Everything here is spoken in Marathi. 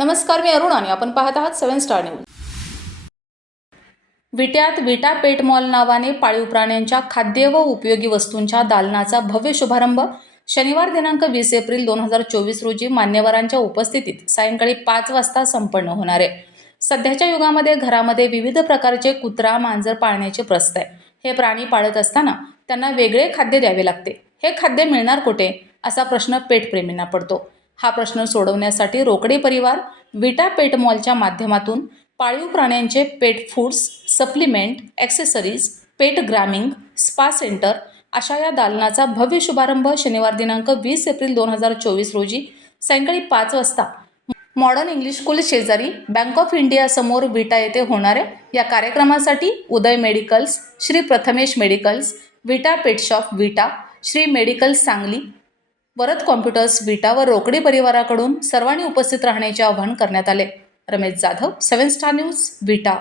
नमस्कार मी अरुण आणि आपण पाहत आहात सेवन स्टार न्यूज. विट्यात विटा पेट मॉल नावाने पाळीव प्राण्यांच्या खाद्य व उपयोगी वस्तूंच्या दालनाचा भव्य शुभारंभ शनिवार दिनांक वीस एप्रिल दोन हजार चोवीस रोजी मान्यवरांच्या उपस्थितीत सायंकाळी पाच वाजता संपन्न होणार आहे. सध्याच्या युगामध्ये घरामध्ये विविध प्रकारचे कुत्रा मांजर पाळण्याचे प्रस्त आहे. हे प्राणी पाळत असताना त्यांना वेगळे खाद्य द्यावे लागते. हे खाद्य मिळणार कुठे? असा प्रश्न पेटप्रेमींना पडतो. हा प्रश्न सोडवण्यासाठी रोकडे परिवार विटा पेट मॉलच्या माध्यमातून पाळीव प्राण्यांचे pet foods supplement accessories pet grooming spa centre अशा या दालनाचा भव्य शुभारंभ शनिवार दिनांक वीस एप्रिल दोन हजार चोवीस रोजी सायंकाळी पाच वाजता मॉडर्न इंग्लिश स्कूल शेजारी बँक ऑफ इंडिया समोर विटा येथे होणाऱ्या या कार्यक्रमासाठी Uday medicals Shri Prathamesh medicals Vita pet shop Vita Shri medicals Sangli Varad computers Vita व रोकडी परिवाराकडून सर्वांनी उपस्थित राहण्याचे आवाहन करण्यात आले. Ramesh Jadhav seven star news Vita.